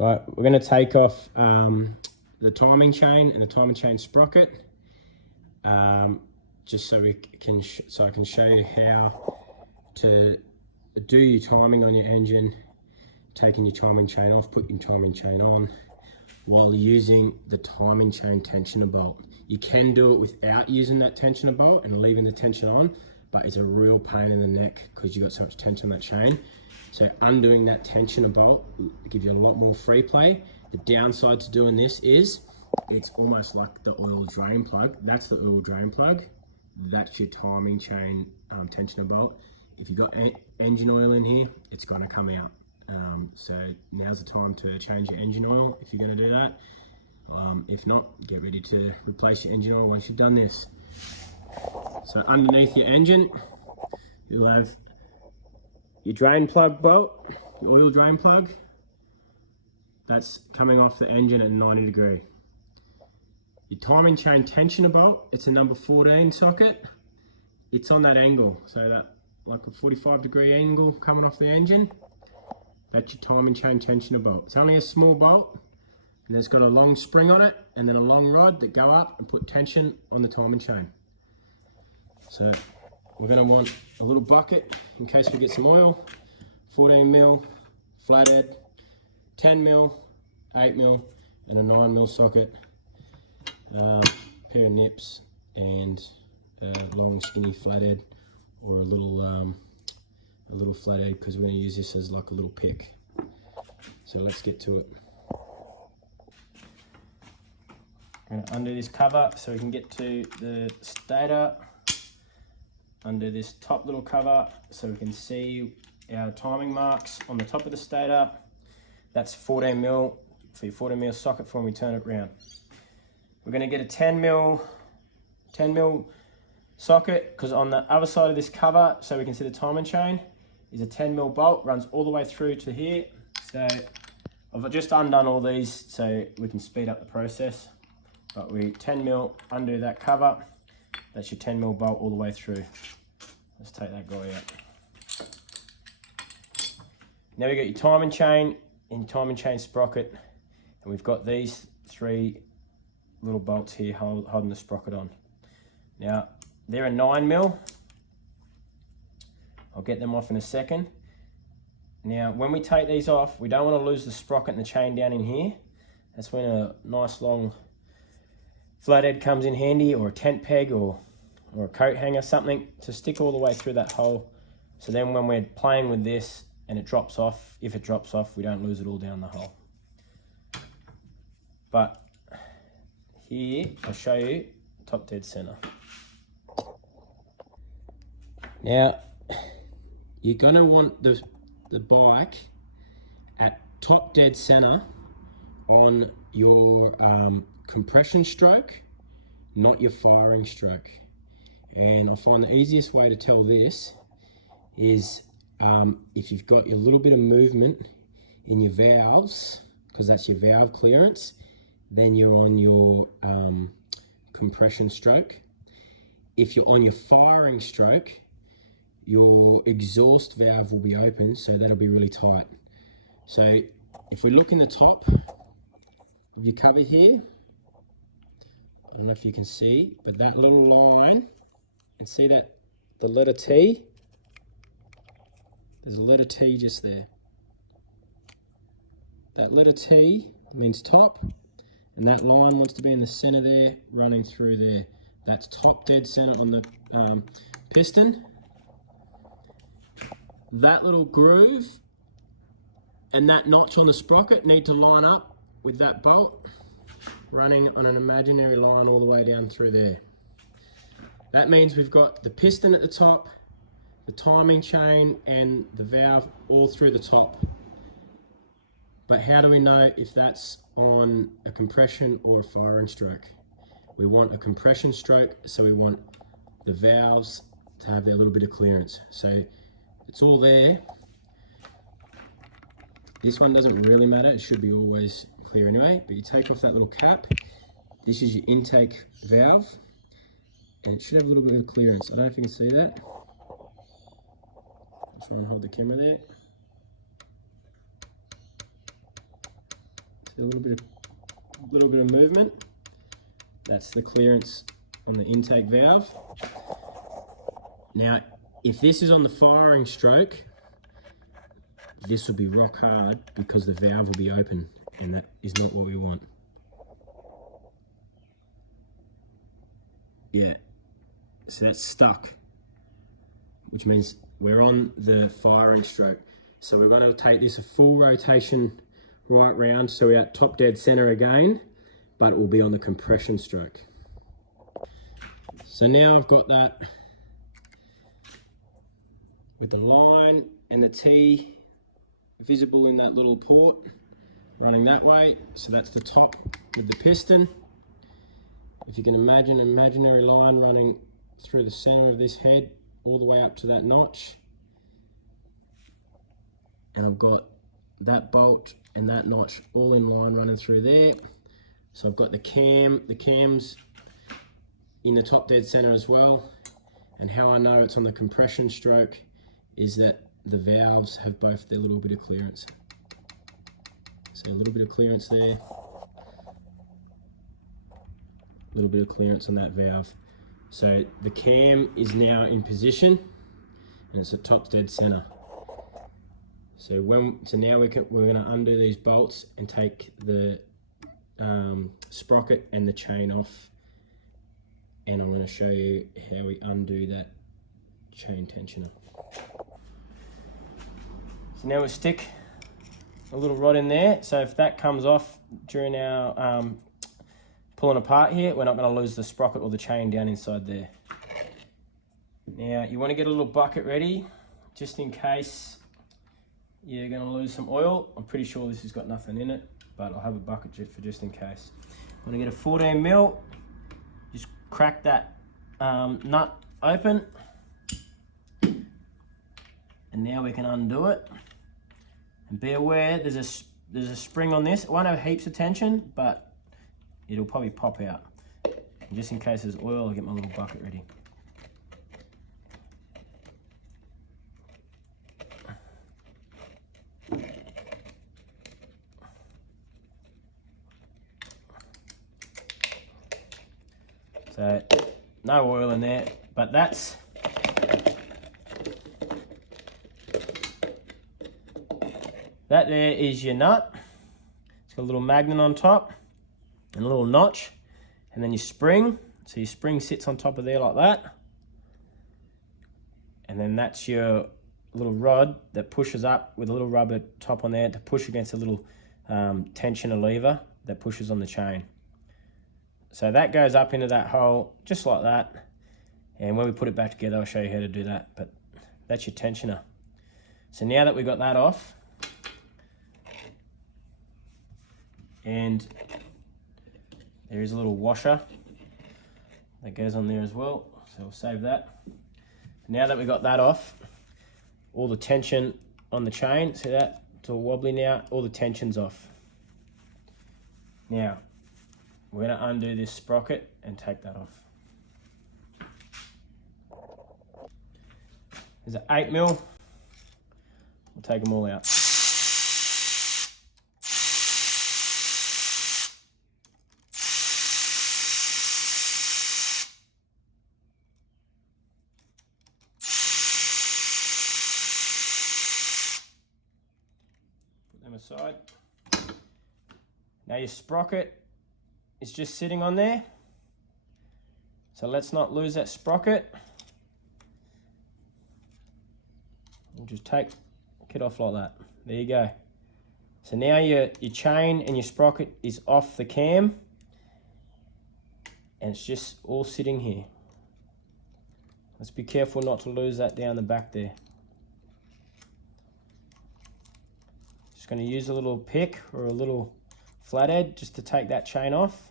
Right, we're going to take off the timing chain and the timing chain sprocket, just so we can I can show you how to do your timing on your engine, taking your timing chain off, put your timing chain on while using the timing chain tensioner bolt. You can do it without using that tensioner bolt and leaving the tension on, but it's a real pain in the neck because you've got so much tension on that chain. So undoing that tensioner bolt will give you a lot more free play. The downside to doing this is it's almost like the oil drain plug. That's the oil drain plug. That's your timing chain tensioner bolt. If you've got engine oil in here, it's going to come out. So now's the time to change your engine oil if you're going to do that. If not, get ready to replace your engine oil once you've done this. So underneath your engine, you'll have your drain plug bolt, your oil drain plug. That's coming off the engine at 90 degree. Your timing chain tensioner bolt, it's a number 14 socket. It's on that angle, so that like a 45 degree angle coming off the engine. That's your timing chain tensioner bolt. It's only a small bolt, and it's got a long spring on it, and then a long rod that go up and put tension on the timing chain. So we're going to want a little bucket in case we get some oil, 14 mil flathead, 10 mil, 8 mil, and a 9 mil socket, pair of nips, and a long skinny flathead, or a little flathead, because we're going to use this as like a little pick. So let's get to it. I'm going to undo this cover so we can get to the stator. Undo this top little cover so we can see our timing marks on the top of the stator. That's 14 mil for your 14 mil socket for when we turn it round. We're going to get a 10 mil socket, because on the other side of this cover, so we can see the timing chain, is a 10 mil bolt, runs all the way through to here. So I've just undone all these so we can speed up the process. But we 10 mil undo that cover. That's your 10 mil bolt all the way through. Let's take that guy out. Now we got your timing chain and timing chain sprocket, and we've got these three little bolts here holding the sprocket on. Now they're a 9 mil. I'll get them off in a second. Now when we take these off, we don't want to lose the sprocket and the chain down in here. That's when a nice long flathead comes in handy, or a tent peg, or a coat hanger, something to stick all the way through that hole. So then when we're playing with this and it drops off, if it drops off, we don't lose it all down the hole. But here, I'll show you top dead center. Now, you're gonna want the bike at top dead center on your compression stroke, not your firing stroke. And I find the easiest way to tell this is if you've got a little bit of movement in your valves, because that's your valve clearance, then you're on your compression stroke. If you're on your firing stroke, your exhaust valve will be open, so that'll be really tight. So if we look in the top of your cover here, I don't know if you can see, but that little line, and see that the letter T, there's a letter T just there. That letter T means top, and that line wants to be in the center there, running through there. That's top dead center on the piston. That little groove and that notch on the sprocket need to line up with that bolt running on an imaginary line all the way down through there. That means we've got the piston at the top, the timing chain, and the valve all through the top. But how do we know if that's on a compression or a firing stroke? We want a compression stroke, so we want the valves to have their little bit of clearance. So it's all there. This one doesn't really matter, it should be always clear anyway, but you take off that little cap. This is your intake valve, and it should have a little bit of clearance. I don't know if you can see that. I'll try and hold the camera there. See a little bit of movement. That's the clearance on the intake valve. Now, if this is on the firing stroke, this will be rock hard because the valve will be open, and that is not what we want. Yeah, so that's stuck, which means we're on the firing stroke. So we're going to take this a full rotation right round, so we're at top dead center again, but it will be on the compression stroke. So now I've got that with the line and the T visible in that little port running that way. So that's the top with the piston. If you can imagine an imaginary line running through the center of this head all the way up to that notch. And I've got that bolt and that notch all in line running through there. So I've got the cam's in the top dead center as well. And how I know it's on the compression stroke is that the valves have both their little bit of clearance. So a little bit of clearance there, a little bit of clearance on that valve. So the cam is now in position and it's at top dead center. So now we're going to undo these bolts and take the sprocket and the chain off, and I'm going to show you how we undo that chain tensioner. So now we stick a little rod in there, so if that comes off during our pulling apart here, we're not going to lose the sprocket or the chain down inside there. Now you want to get a little bucket ready just in case you're going to lose some oil. I'm pretty sure this has got nothing in it, but I'll have a bucket for just in case. I'm going to get a 14 mil, just crack that nut open, and now we can undo it. And be aware, there's a spring on this. It won't have heaps of tension, but it'll probably pop out. And just in case there's oil, I'll get my little bucket ready. So no oil in there, but that there is your nut. It's got a little magnet on top and a little notch, and then your spring. So your spring sits on top of there like that, and then that's your little rod that pushes up with a little rubber top on there to push against a little tensioner lever that pushes on the chain. So that goes up into that hole just like that, and when we put it back together I'll show you how to do that, but that's your tensioner. So now that we've got that off, and there is a little washer that goes on there as well, so we'll save that. Now that we've got that off, all the tension on the chain, see that? It's all wobbly now, all the tension's off. Now, we're going to undo this sprocket and take that off. There's an 8 mil. We'll take them all out. Put them aside. Now your sprocket is just sitting on there, so let's not lose that sprocket. We'll just take it off like that. There you go. So now your chain and your sprocket is off the cam, and it's just all sitting here. Let's be careful not to lose that down the back there. Just going to use a little pick or a little flathead just to take that chain off.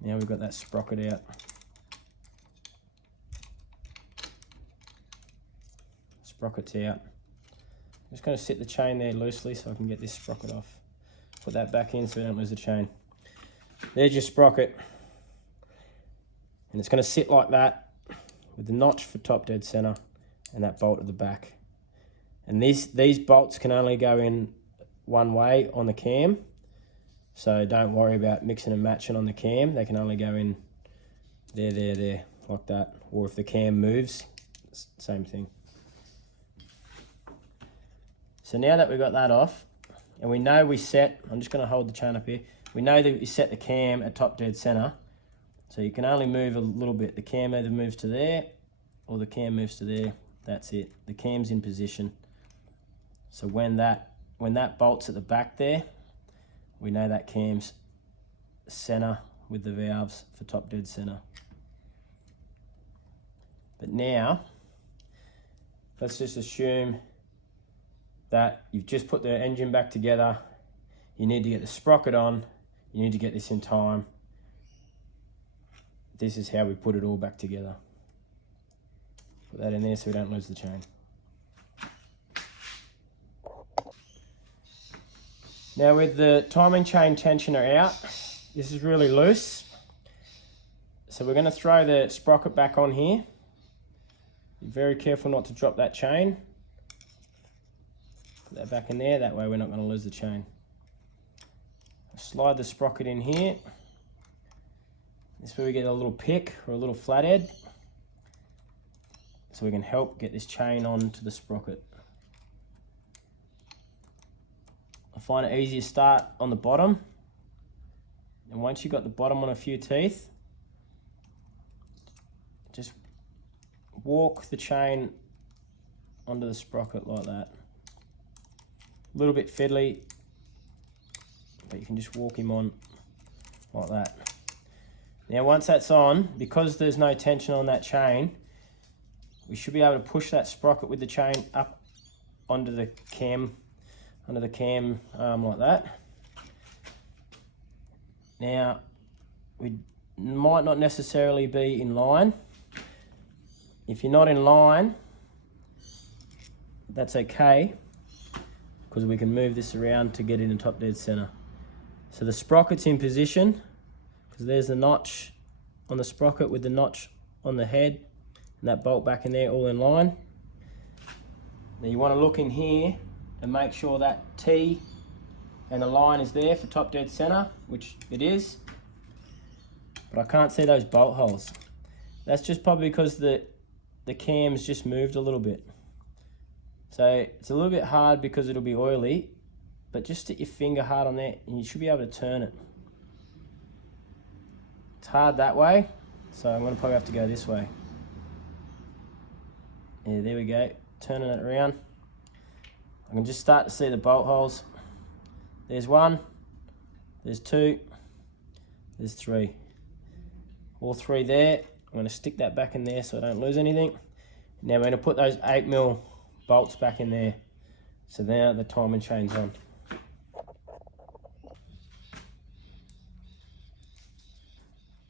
Now we've got that sprocket out. Sprocket's out. I'm just going to sit the chain there loosely so I can get this sprocket off. Put that back in so we don't lose the chain. There's your sprocket. And it's going to sit like that with the notch for top dead center and that bolt at the back. And these bolts can only go in one way on the cam. So don't worry about mixing and matching on the cam. They can only go in there, like that. Or if the cam moves, same thing. So now that we've got that off, and we know we set, I'm just going to hold the chain up here. We know that we set the cam at top dead center. So you can only move a little bit. The cam either moves to there or the cam moves to there. That's it. The cam's in position. So when that bolts at the back there, we know that cam's center with the valves for top dead center. But now, let's just assume that you've just put the engine back together. You need to get the sprocket on. You need to get this in time. This is how we put it all back together. Put that in there so we don't lose the chain. Now with the timing chain tensioner out, this is really loose. So we're going to throw the sprocket back on here. Be very careful not to drop that chain. Put that back in there, that way we're not going to lose the chain. Slide the sprocket in here. This is where we get a little pick or a little flathead. So we can help get this chain onto the sprocket. I find it easier to start on the bottom. And once you've got the bottom on a few teeth, just walk the chain onto the sprocket like that. A little bit fiddly, but you can just walk him on like that. Now once that's on, because there's no tension on that chain, we should be able to push that sprocket with the chain up onto the cam, under the cam like that. Now, we might not necessarily be in line. If you're not in line, that's okay, because we can move this around to get it in top dead center. So the sprocket's in position, because there's the notch on the sprocket with the notch on the head, and that bolt back in there all in line. Now you want to look in here and make sure that T and the line is there for top dead center, which it is, but I can't see those bolt holes. That's just probably because the cam's just moved a little bit. So it's a little bit hard because it'll be oily, but just stick your finger hard on there and you should be able to turn it. It's hard that way, so I'm going to probably have to go this way. Yeah, there we go, turning it around. I can just start to see the bolt holes. There's one, there's two, there's three. All three there. I'm going to stick that back in there so I don't lose anything. Now we're going to put those 8mm bolts back in there. So now the timing chain's on.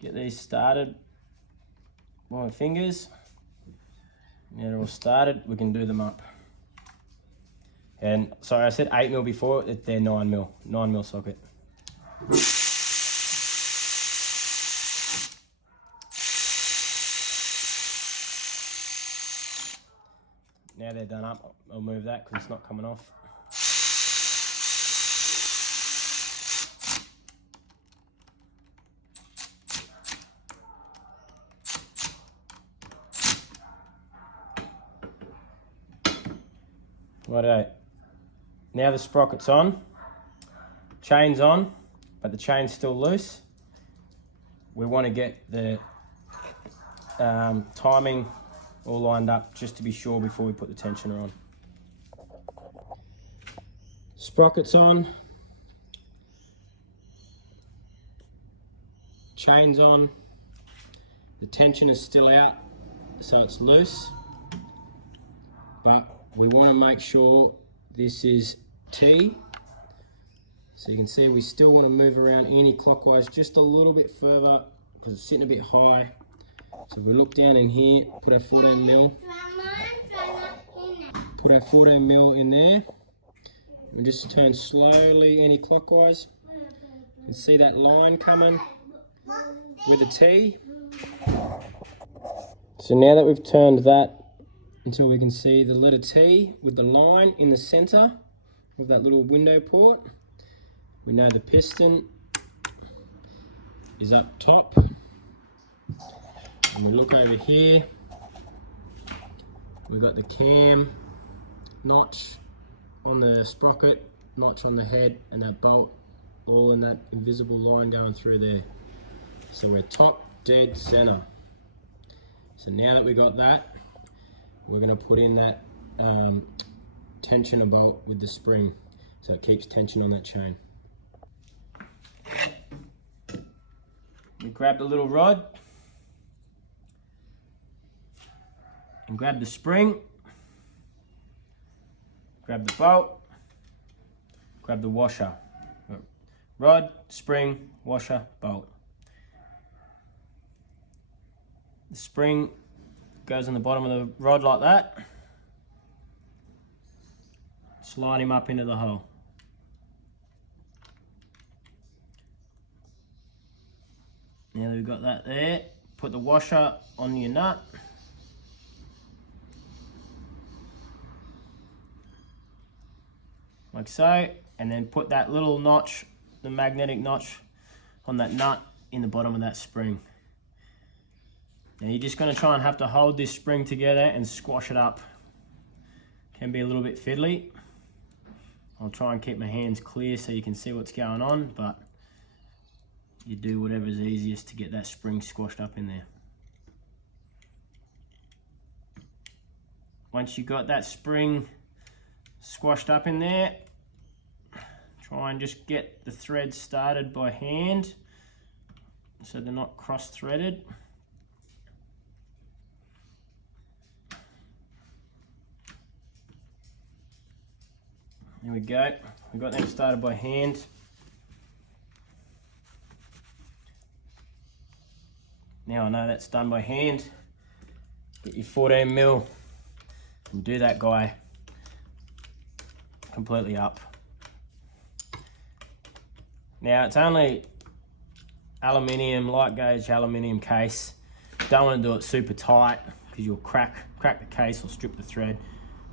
Get these started with my fingers. Now they're all started, we can do them up. And sorry, I said 8mm before, they're 9mm socket. Now they're done up, I'll move that because it's not coming off. Righto. Now the sprocket's on, chain's on, but the chain's still loose. We want to get the timing all lined up just to be sure before we put the tensioner on. Sprocket's on, chain's on, the tension is still out, so it's loose, but we want to make sure this is T. So you can see we still want to move around anti-clockwise just a little bit further because it's sitting a bit high. So if we look down in here, put our 14mm, put our 14mm in there, and just turn slowly anti-clockwise. You can see that line coming with a T. So now that we've turned that until we can see the letter T with the line in the center of that little window port, we know the piston is up top. And we look over here, we've got the cam notch on the sprocket, notch on the head, and that bolt all in that invisible line going through there. So we're top dead center. So now that we got that, we're going to put in that tensioner bolt with the spring, so it keeps tension on that chain. We grab the little rod and grab the spring, grab the bolt, grab the washer. Rod, spring, washer, bolt. The spring goes on the bottom of the rod like that. Slide him up into the hole. Now that we've got that there, put the washer on your nut. Like so, and then put that little notch, the magnetic notch on that nut in the bottom of that spring. Now you're just going to try and have to hold this spring together and squash it up. Can be a little bit fiddly. I'll try and keep my hands clear so you can see what's going on, but you do whatever's easiest to get that spring squashed up in there. Once you've got that spring squashed up in there, try and just get the threads started by hand so they're not cross-threaded. There we go, we've got them started by hand. Now I know that's done by hand. Get your 14mm and do that guy completely up. Now it's only aluminium, light gauge aluminium case. Don't want to do it super tight because you'll crack the case or strip the thread.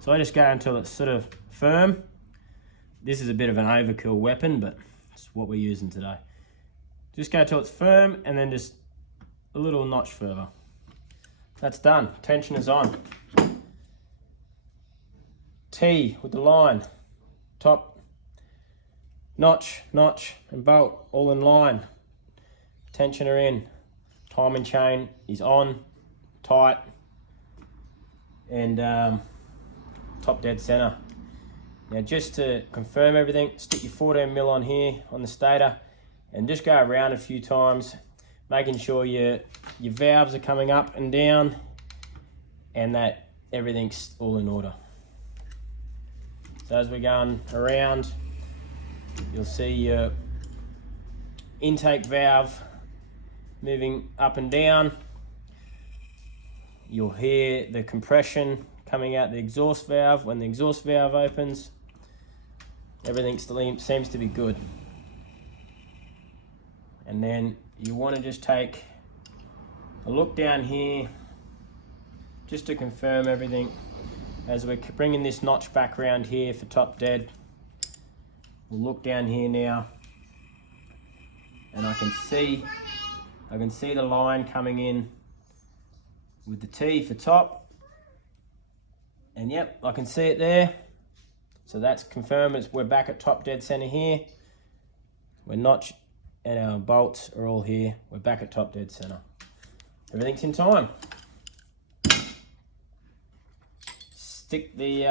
So I just go until it's sort of firm. This is a bit of an overkill weapon, but it's what we're using today. Just go till it's firm and then just a little notch further. That's done. Tension is on. T with the line. Top, notch, and bolt all in line. Tensioner in. Timing chain is on, tight, and top dead center. Now just to confirm everything, stick your 14mm on here on the stator and just go around a few times, making sure your valves are coming up and down and that everything's all in order. So as we're going around, you'll see your intake valve moving up and down. You'll hear the compression coming out the exhaust valve. When the exhaust valve opens, everything still seems to be good. And then you want to just take a look down here just to confirm everything. As we're bringing this notch back around here for top dead, we'll look down here now and I can see the line coming in with the T for top, and yep, I can see it there. So that's confirmed. We're back at top dead center here. We're notch and our bolts are all here. We're back at top dead center. Everything's in time. Stick the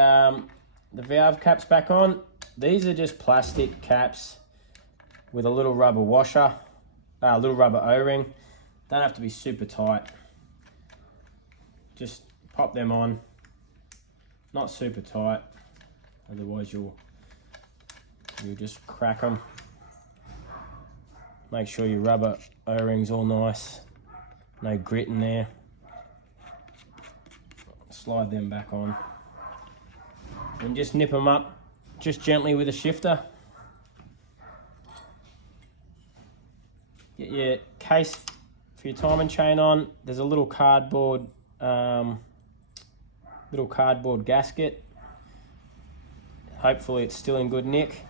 valve caps back on. These are just plastic caps with a little rubber washer, a little rubber O-ring. Don't have to be super tight. Just pop them on. Not super tight, otherwise you'll just crack them. Make sure your rubber O-ring's all nice, no grit in there. Slide them back on and just nip them up just gently with a shifter. Get your case for your timing chain on. There's a little cardboard little cardboard gasket. Hopefully it's still in good nick.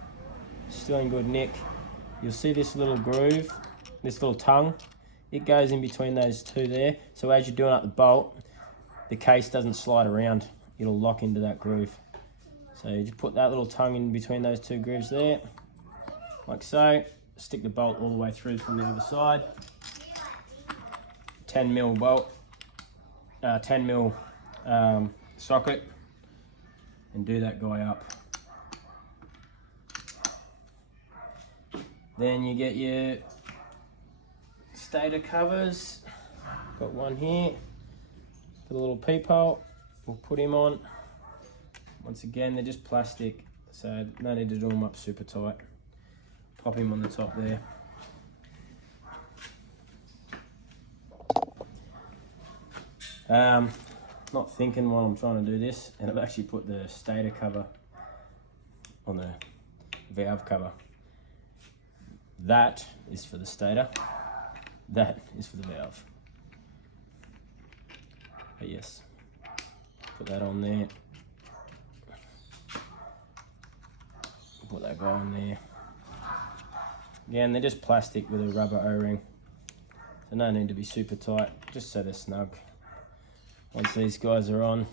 Still in good nick. You'll see this little groove, this little tongue. It goes in between those two there. So as you're doing up the bolt, the case doesn't slide around. It'll lock into that groove. So you just put that little tongue in between those two grooves there, like so. Stick the bolt all the way through from the other side. 10mm bolt, 10mm socket, and do that guy up. Then you get your stator covers. Got one here for the little peephole. We'll put him on. Once again, they're just plastic, so no need to do them up super tight. Pop him on the top there. Not thinking while I'm trying to do this, and I've actually put the stator cover on the valve cover. That is for the stator, that is for the valve. But yes, put that on there. Put that guy on there. Again, they're just plastic with a rubber O-ring, so no need to be super tight, just so they're snug. Once these guys are on,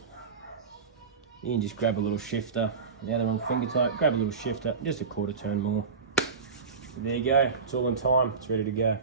you can just grab a little shifter. Now they're on finger tight, grab a little shifter, just a quarter turn more. So there you go, it's all in time, it's ready to go.